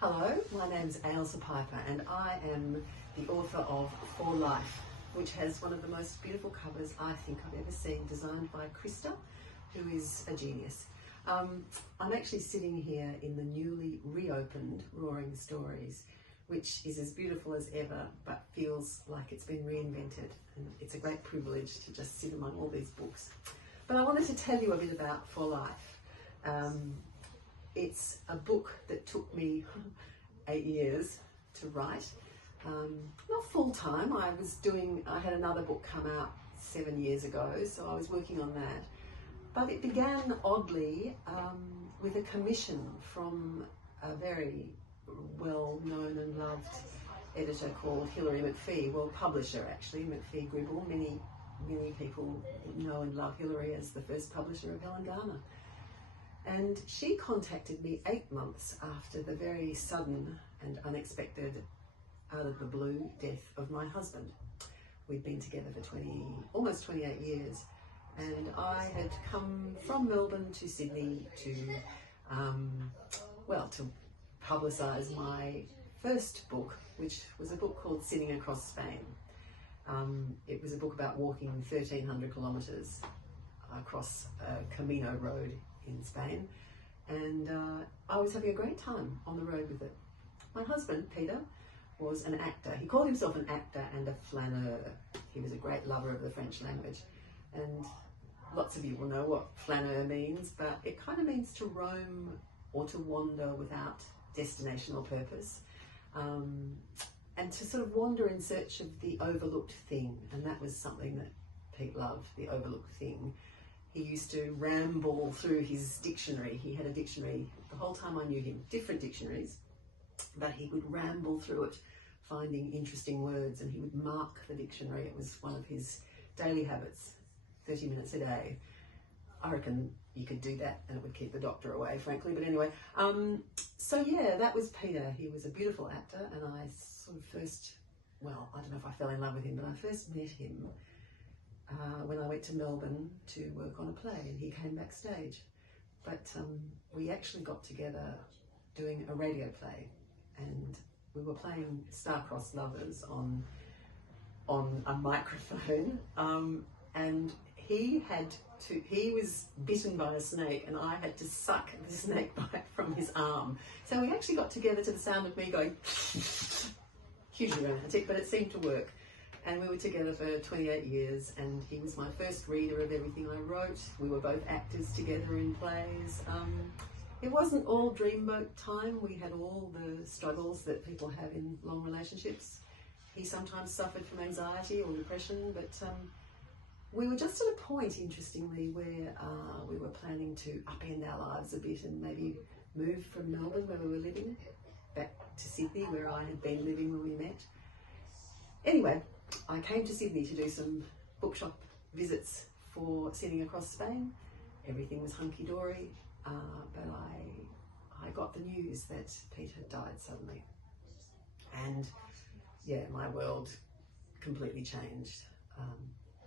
Hello, my name's Ailsa Piper and I am the author of For Life, which has one of the most beautiful covers I think I've ever seen, designed by Krista, who is a genius. I'm actually sitting here in the newly reopened Roaring Stories, which is as beautiful as ever, but feels like it's been reinvented. And it's a great privilege to just sit among all these books. But I wanted to tell you a bit about For Life. It's a book that took me 8 years to write. Not full time. I had another book come out 7 years ago, so I was working on that. But it began oddly with a commission from a very well-known and loved editor called Hilary McPhee, well, publisher actually, McPhee Gribble. Many people know and love Hilary as the first publisher of Helen Garner. And she contacted me 8 months after the very sudden and unexpected, out of the blue, death of my husband. We'd been together for almost 28 years. And I had come from Melbourne to Sydney to publicise my first book, which was a book called Sitting Across Spain. It was a book about walking 1,300 kilometres across a Camino road in Spain, and I was having a great time on the road with it. My husband, Peter, was an actor. He called himself an actor and a flaneur. He was a great lover of the French language, and lots of you will know what flaneur means, but it kind of means to roam or to wander without destination or purpose, and to sort of wander in search of the overlooked thing. And that was something that Pete loved, the overlooked thing. He used to ramble through his dictionary. He had a dictionary the whole time I knew him, different dictionaries, but he would ramble through it, finding interesting words, and he would mark the dictionary. It was one of his daily habits, 30 minutes a day. I reckon you could do that and it would keep the doctor away, frankly, but anyway. So yeah, that was Peter. He was a beautiful actor, and I sort of first, well, I don't know if I fell in love with him, but I first met him when I went to Melbourne to work on a play, and he came backstage. But we actually got together doing a radio play, and we were playing star-crossed lovers on a microphone, and he was bitten by a snake, and I had to suck the snake bite from his arm. So we actually got together to the sound of me going hugely romantic, but it seemed to work. And we were together for 28 years, and he was my first reader of everything I wrote. We were both actors together in plays. It wasn't all dreamboat time. We had all the struggles that people have in long relationships. He sometimes suffered from anxiety or depression, but we were just at a point, interestingly, where we were planning to upend our lives a bit and maybe move from Melbourne, where we were living, back to Sydney, where I had been living when we met. Anyway, I came to Sydney to do some bookshop visits for Sitting Across Spain. Everything was hunky-dory, but I got the news that Pete had died suddenly. And yeah, my world completely changed.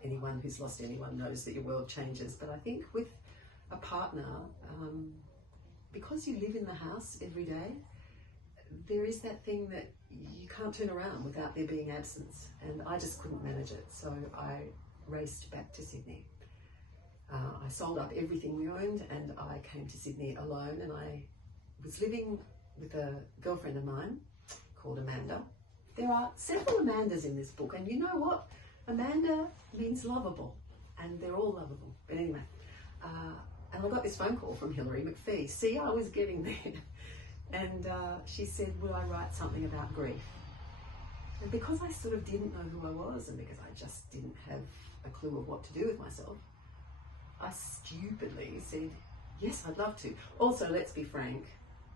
Anyone who's lost anyone knows that your world changes. But I think with a partner, because you live in the house every day, there is that thing that you can't turn around without there being absence, and I just couldn't manage it, so I raced back to Sydney. I sold up everything we owned and I came to Sydney alone, and I was living with a girlfriend of mine called Amanda. There are several Amandas in this book, and you know what? Amanda means lovable, and they're all lovable. But anyway, and I got this phone call from Hilary McPhee. See, I was getting there. And she said, would I write something about grief? And because I sort of didn't know who I was, and because I just didn't have a clue of what to do with myself, I stupidly said, yes, I'd love to. Also, let's be frank,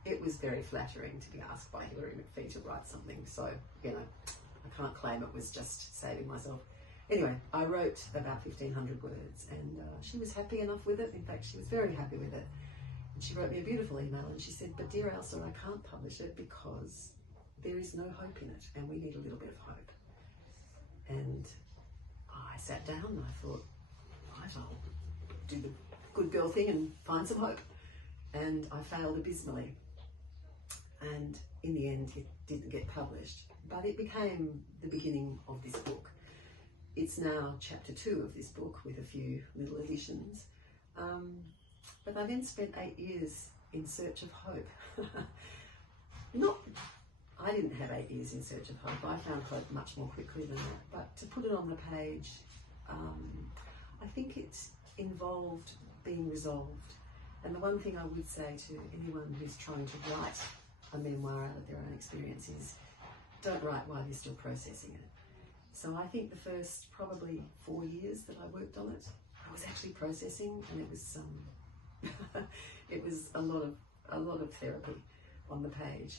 it was very flattering to be asked by Hilary McPhee to write something. So, you know, I can't claim it was just saving myself. Anyway, I wrote about 1,500 words, and she was happy enough with it. In fact, she was very happy with it. And she wrote me a beautiful email, and she said, but dear Ailsa, I can't publish it because there is no hope in it, and we need a little bit of hope. And I sat down and I thought, right, I'll do the good girl thing and find some hope. And I failed abysmally. and in the end it didn't get published, but it became the beginning of this book. It's now chapter 2 of this book with a few little additions. But I then spent 8 years in search of hope. I didn't have 8 years in search of hope. I found hope much more quickly than that. But to put it on the page, I think it involved being resolved. And the one thing I would say to anyone who's trying to write a memoir out of their own experience is, don't write while you're still processing it. So I think the first probably 4 years that I worked on it, I was actually processing, and it was it was a lot of therapy on the page.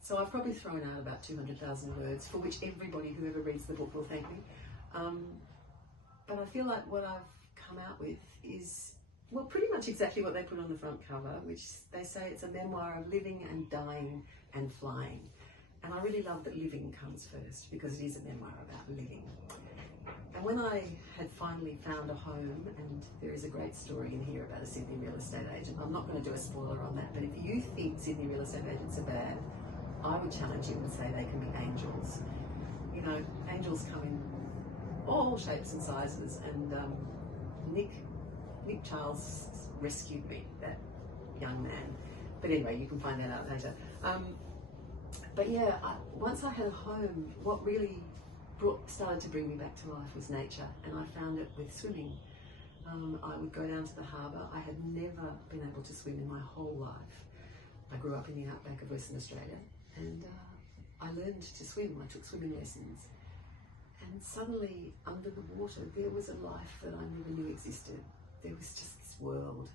So I've probably thrown out about 200,000 words, for which everybody who ever reads the book will thank me. But I feel like what I've come out with is, well, pretty much exactly what they put on the front cover, which they say it's a memoir of living and dying and flying. And I really love that living comes first, because it is a memoir about living. And when I had finally found a home, and there is a great story in here about a Sydney real estate agent. I'm not going to do a spoiler on that, but if you think Sydney real estate agents are bad, I would challenge you and say they can be angels. You know, angels come in all shapes and sizes, and Nick Charles rescued me, that young man. But anyway, you can find that out later. But yeah, once I had a home, what really started to bring me back to life was nature, and I found it with swimming. I would go down to the harbour. I had never been able to swim in my whole life. I grew up in the outback of Western Australia, and I learned to swim. I took swimming lessons, and suddenly under the water there was a life that I never knew existed. There was just this world.